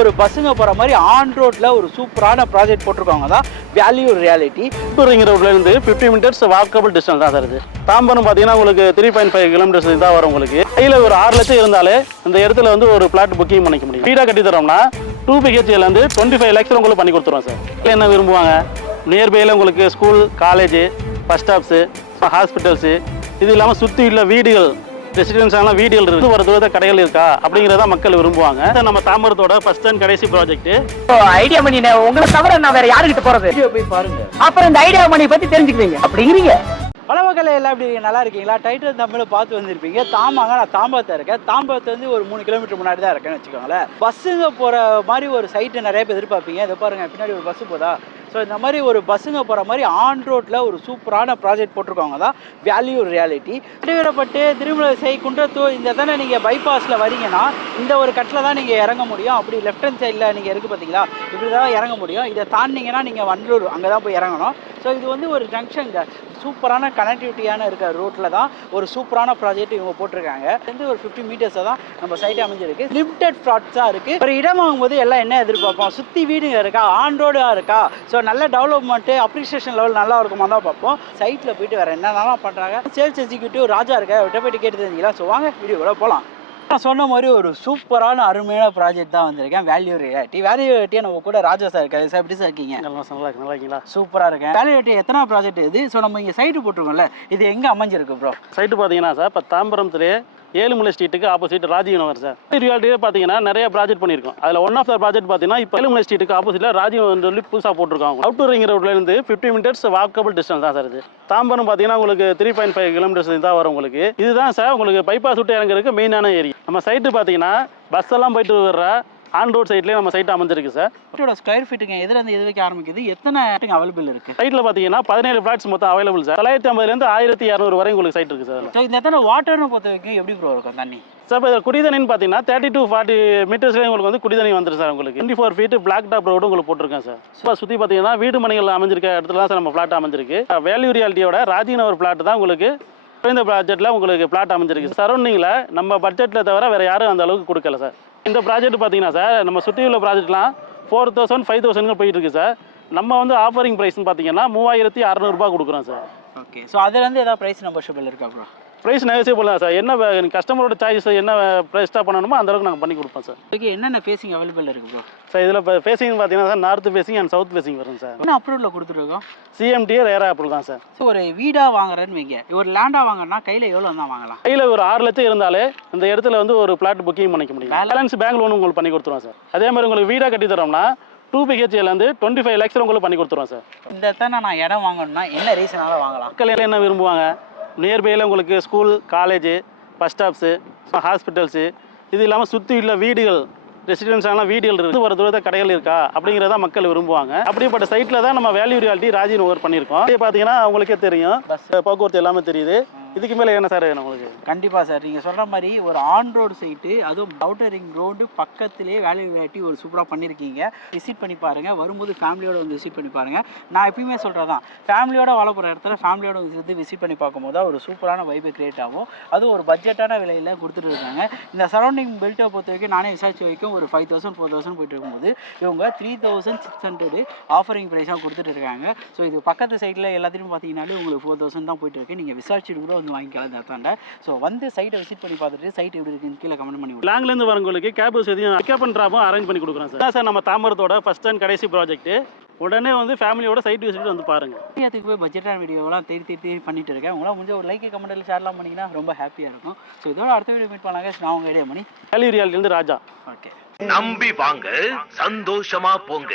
ஒரு பஸ்ஸுங்க போகிற மாதிரி ஆன் ரோட்டில் ஒரு சூப்பரான ப்ராஜெக்ட் போட்டிருக்காங்க தான் வேல்யூ ரியாலிட்டி. ரிங் ரோட்லேருந்து 50 மினிட்ஸ் வாக்கபிள் டிஸ்டன்ஸ் தான் சார் இது. தாம்பரம் பார்த்தீங்கன்னா உங்களுக்கு 3.5 கிலோமீட்டர்ஸ் தான் வரும். உங்களுக்கு கையில் ஒரு 6 லட்சம் இருந்தாலே இந்த இடத்துல வந்து ஒரு பிளாட் புக்கிங் பண்ணிக்க முடியும். வீடாக கட்டி தரோம்னா 2 BHKலேருந்து 25 lakhs உங்களுக்கு பண்ணி கொடுத்துருவோம் சார். என்ன விரும்புவாங்க, நியர்பையில் உங்களுக்கு school, college, bus stops, hospitals, இது இல்லாமல் சுற்றி உள்ள வீடுகள், ரெசிடென்ஸான வீடுகள் இருக்கு, ஒரு தூரத்தை கடைகள் இருக்கா அப்படிங்கிறத மக்கள் விரும்புவாங்க. நம்ம தாம்பரத்தோட ஃபர்ஸ்ட் அண்ட் கடைசி ப்ராஜெக்ட். ஐடியா மணி உங்களை தவிர நான் வேற யாருக்கிட்ட போறது? வீடியோ போய் பாருங்க, அப்புறம் இந்த ஐடியா மணி பத்தி தெரிஞ்சுக்குவீங்க. அப்படிங்கிறீங்க. பல வகையில் எல்லாம் இப்படி நல்லா இருக்கீங்களா? டைட்டில் தமிழை பார்த்து வந்திருப்பீங்க. தாமாங்க, நான் தாம்பரத்தில் இருக்கேன். தாம்பரத்தை வந்து ஒரு 3 கிலோமீட்டர் முன்னாடி தான் இருக்கேன்னு வச்சுக்கோங்களேன். பஸ்ஸுங்க போகிற மாதிரி ஒரு சைட்டு நிறைய பேர் எதிர்பார்ப்பீங்க. இதை பாருங்க, பின்னாடி ஒரு பஸ்ஸு போதா. ஸோ இந்த மாதிரி ஒரு பஸ்ஸுங்க போகிற மாதிரி ஆன் ரோட்டில் ஒரு சூப்பரான ப்ராஜெக்ட் போட்டிருக்காங்க தான் வேல்யூ ரியாலிட்டி. திருவிழப்பட்டு, திருமலை, குன்றத்தூர் இந்த தானே நீங்கள் பைபாஸில் வரீங்கன்னா இந்த ஒரு கட்டில் தான் நீங்கள் இறங்க முடியும். அப்படி லெஃப்ட் ஹேண்ட் சைடில் நீங்கள் இருக்குது பார்த்தீங்களா, இப்படி தான் இறங்க முடியும். இதை தாண்டிங்கன்னா நீங்கள் வண்டலூர் அங்கே தான் போய் இறங்கணும். ஸோ இது வந்து ஒரு ஜங்ஷனுங்க, சூப்பரான கனெக்டிவிட்டியான இருக்கிற ரோட்டில் தான் ஒரு சூப்பரான ப்ராஜெக்ட் இவங்க போட்டிருக்காங்க. வந்து ஒரு 50 மீட்டர்ஸை தான் நம்ம சைட் அமைஞ்சிருக்கு. லிமிடெட் ஃப்ளாட்ஸாக இருக்குது. ஒரு இடம் வாங்கும்போது எல்லாம் என்ன எதிர்பார்ப்போம், சுற்றி வீடுங்க இருக்கா, ஆன் ரோடாக இருக்கா, ஸோ நல்ல டெவலப்மெண்ட்டு, அப்ரிசியேஷன் லெவல் நல்லா இருக்குமா தான் பார்ப்போம். சைட்டில் போயிட்டு வேறு என்னென்னலாம் பண்ணுறாங்க. சேல்ஸ் எக்ஸிக்யூட்டிவ் ராஜா இருக்கா, விட்ட போயிட்டு கேட்டு தெரிஞ்சுக்கலாம். ஸோ வாங்க வீடியோ கூட போகலாம். நான் சொன்ன மாதிரி ஒரு சூப்பரான அருமையான ப்ராஜெக்ட் தான் வந்திருக்கேன், வேல்யூ ரியாலிட்டி. வேல்யூ ரியாலிட்டியை நம்ம கூட ராஜா சார் இருக்காரு. சார் எப்படி சார் இருக்கீங்க? நல்லா இருக்கீங்களா? சூப்பராக இருக்கேன். வேல்யூ ரியாலிட்டி எத்தனை ப்ராஜெக்ட் இது? ஸோ நம்ம இங்கே சைட்டு போட்டிருக்கோம்ல, இது எங்கே அமைஞ்சிருக்கு ப்ரோ? சைட்டு பார்த்தீங்கன்னா சார், இப்போ தாம்பரத்துலேயே ஏழுமலை ஸ்ட்ரீட்டுக்கு ஆப்போசிட் ராஜீவ் நகர் சார். ரியாலிட்டியே பார்த்தீங்கன்னா நிறைய ப்ராஜெக்ட் பண்ணியிருக்கோம். அதில் ஒன் ஆஃப் த ப்ராஜெக்ட் பார்த்தீங்கன்னா இப்போ ஏழுமலை ஸ்ட்ரீட்டுக்கு ஆப்போசிட்டில் ராஜீவ் சொல்லி புதுசாக போட்டிருக்காங்க. அவுட்டர் ரிங் ரோட்லேருந்து 50 மினிட்ஸ் வாக்கபிள் டிஸ்டன்ஸ் தான் சார் இது. தாம்பரம் பார்த்தீங்கன்னா உங்களுக்கு 3.5 கிலோமீட்டர்ஸ் தான் வரும். உங்களுக்கு இதுதான் சார் உங்களுக்கு பைபாஸ் விட்டு இறங்குறதுக்கு மெயினான ஏரியா. நம்ம சைட்டு பார்த்தீங்கன்னா பஸ் எல்லாம் போயிட்டு வர்ற ஆன் ரோட் சைட்லேயே நம்ம சைட் அமைஞ்சிருக்கு சார். ஸ்கொயர் ஃபீட்டுங்க எதுலேருந்து எது வைக்க ஆரம்பிக்குது, எத்தனை அவைலபிள் இருக்குது? சைட்டில் பார்த்தீங்கன்னா 17 ஃபிளாட்ஸ் மொத்தம் அவைலபிள் சார். 950லேருந்து 1200 வரை உங்களுக்கு சைட் இருக்குது சார். ஸோ இந்த எத்தனை வாட்டர்னு பொறுத்த வரைக்கும் எப்படி ப்ரோ இருக்கும் தண்ணி? சார் இப்போ குடிதண்ணின்னு பார்த்தீங்கன்னா 30 to 40 மீட்டர்ஸ்லேயே உங்களுக்கு வந்து குடிதண்ணி வந்துடும் சார். உங்களுக்கு 24 ஃபீட் பிளாக் டாப் ரோடு உங்களுக்கு போட்டிருக்கேன் சார். ஸோ சுற்றி பார்த்தீங்கன்னா வீடு மனைகள் அமைஞ்சிருக்க இடத்துல தான் சார் நம்ம பிளாட் அமைஞ்சிருக்கு. வேல்யூ ரியாலிட்டியோட ராஜீவ் நகர் பிளாட் தான் உங்களுக்கு இந்த பட்ஜெட்டில் உங்களுக்கு பிளாட் அமைஞ்சிருக்கு. சரௌண்டிங்கில் நம்ம பட்ஜெட்டில் தவிர வேறு யாரும் அந்த அளவுக்கு கொடுக்கல சார். இந்த ப்ராஜெக்ட் பார்த்தீங்கன்னா சார், நம்ம சுற்றி உள்ள ப்ராஜெக்ட்லாம் 4000 5000 போயிட்டு இருக்கு சார். நம்ம வந்து ஆஃபரிங் ப்ரைஸ்னு பார்த்தீங்கன்னா 3600 ரூபாய் கொடுக்குறோம் சார். ஓகே, ஸோ அதுலேருந்து ஏதாவது ப்ரைஸ் நெகோஷியபிள் இருக்கா ப்ரோ? ப்ரைஸ் நெகோசியபிள் தான் சார். என்ன கஸ்டமரோட சாய்ஸ் என்ன ப்ரைஸ்ட்டாக பண்ணணுமோ அந்த அளவுக்கு நாங்கள் பண்ணி கொடுப்போம் சார். ஓகே, என்னென்ன ஃபேஸிங் அவைலபிள் இருக்குது ப்ரோ? சார் இதில் இப்போ ஃபேஸிங் பார்த்தீங்கன்னா sir, north facing and south facing வரும் சார். என்ன அப்ரூவலில் கொடுத்துருக்கோம்? CMDA ரேரா அப்ரூவல் தான் சார். ஸோ ஒரு வீடாக வாங்குறேன்னு வைங்க, ஒரு லேண்டாக வாங்கினா கையில் எவ்வளோ தான் வாங்கலாம்? கையில் ஒரு 6 லட்சம் இருந்தாலே இந்த இடத்துல வந்து ஒரு பிளாட் புக்கிங் பண்ணிக்க முடியும். பேலன்ஸ் பேங்க் லோன் உங்களுக்கு பண்ணி கொடுத்துருவோம் சார். அதே மாதிரி உங்களுக்கு வீடாக கட்டி தரோம்னா 2 BHKலேருந்து 25 lakhs உங்களுக்கு பண்ணி கொடுத்துருவோம் சார். இந்த இடத்துல நான் இடம் வாங்கணும்னா என்ன ரீசனால வாங்கலாம்? மக்கள் என்ன விரும்புவாங்க, நியர்பையில் உங்களுக்கு school, college, bus stops, hospitals, இது இல்லாமல் சுற்றி உள்ள வீடுகள், ரெசிடென்ஸான வீடுகள் இருக்குது, ஒரு தூரத்தை கடைகள் இருக்கா அப்படிங்கிறத மக்கள் விரும்புவாங்க. அப்படிப்பட்ட சைட்டில் தான் நம்ம வேல்யூ ரியாலிட்டி ராஜீவ் நகர் பண்ணியிருக்கோம். இதே பார்த்தீங்கன்னா உங்களுக்கே தெரியும், பஸ் போக்குவரத்து எல்லாமே தெரியுது. இதுக்கு மேலே என்ன சார் வேணும் உங்களுக்கு? கண்டிப்பாக சார், நீங்கள் சொல்கிற மாதிரி ஒரு ஆன் ரோடு சைட்டு, அதுவும் அவுட்டர் ரிங் ரோடு பக்கத்திலே வேல்யூ ரியாலிட்டி ஒரு சூப்பராக பண்ணியிருக்கீங்க. விசிட் பண்ணி பாருங்கள், வரும்போது ஃபேமிலியோட வந்து விசிட் பண்ணி பாருங்கள். நான் எப்பயுமே சொல்கிறது தான், ஃபேமிலியோட வாழ போகிற இடத்துல ஃபேமிலியோட வந்து விசிட் பண்ணி பார்க்கும்போது ஒரு சூப்பரான வைப்பை கிரியேட் ஆகும். அதுவும் ஒரு பட்ஜெட்டான விலையில் கொடுத்துட்டு இருக்காங்க. இந்த சரௌண்டிங் பெல்ட்டை பொறுத்த வரைக்கும் நானே விசாரிச்சு வரைக்கும் ஒரு 5000 4000 போயிட்டு இருக்கும்போது இவங்க 3600 ஆஃபரிங் ப்ரைஸாக கொடுத்துட்டு இருக்காங்க. ஸோ இது பக்கத்து சைட்டில் எல்லாத்தையும் பார்த்தீங்கன்னாலே உங்களுக்கு 4000 தான் போயிட்டு இருக்கு. நீங்கள் விசாரிச்சுட்டு கூட வாங்கிக்கலாம் இந்த இடத்தாண்ட. ஸோ வந்து சைட்டை விசிட் பண்ணி பார்த்துட்டு சைட் எப்படி இருக்குன்னு கீழே கமெண்ட் பண்ணி விடுங்க. லாங்லேருந்து வரவங்களுக்கு கேப் வசதியும் பிக்கப் அண்ட் ட்ராப்பும் அரேஞ்ச் பண்ணி கொடுக்குறோம் சார். சார் நம்ம தாம்பரத்தோட ஃபர்ஸ்ட் அண்ட் கடைசி ப்ராஜெக்ட். உடனே வந்து ஃபேமிலியோட சைட் விசிட் வந்து பாருங்க. அதுக்கு போய் பட்ஜெட்டான வீடியோலாம் தேடி பண்ணிட்டு இருக்கேன். உங்களால் முடிஞ்ச ஒரு லைக் கமெண்ட்டில் ஷேர்லாம் பண்ணிங்கன்னா ரொம்ப ஹாப்பியாக இருக்கும். ஸோ இதோட அடுத்த வீடியோ மீட் பண்ணாங்க. நான் உங்கள் ஐடியா பண்ணி வேல்யூ ரியாலிட்டிலேருந்து ராஜா. ஓகே, நம்பி வாங்க, சந்தோஷமா போங்க.